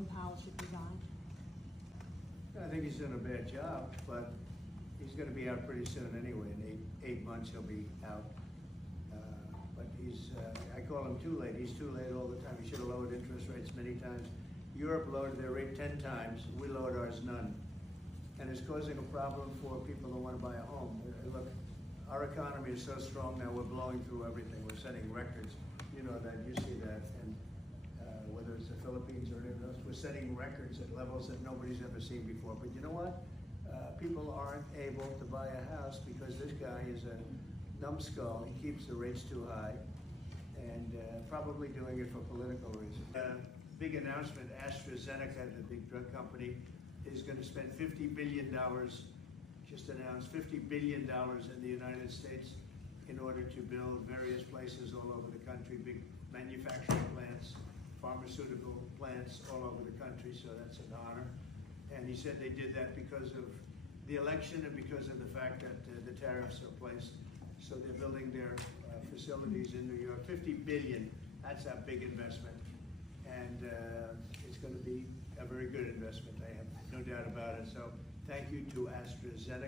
Jerome Powell should resign? I think he's doing a bad job, but he's going to be out pretty soon anyway. In eight months, he'll be out. But I call him too late. He's too late all the time. He should have lowered interest rates many times. Europe lowered their rate 10 times. We lowered ours none. And it's causing a problem for people who want to buy a home. Look, our economy is so strong now, we're blowing through everything. We're setting records. You know that, you see that. And whether it's the Philippines or anything else, we're setting records at levels that nobody's ever seen before. But you know what? People aren't able to buy a house because this guy is a numbskull. He keeps the rates too high and probably doing it for political reasons. Big announcement, AstraZeneca, the big drug company, is going to spend $50 billion, just announced $50 billion in the United States in order to build various places all over the country, big manufacturing plants, pharmaceutical plants all over the country, so that's an honor. And he said they did that because of the election and because of the fact that the tariffs are placed. So they're building their facilities in New York. $50 billion, that's a big investment. And it's going to be a very good investment, I have no doubt about it. So thank you to AstraZeneca.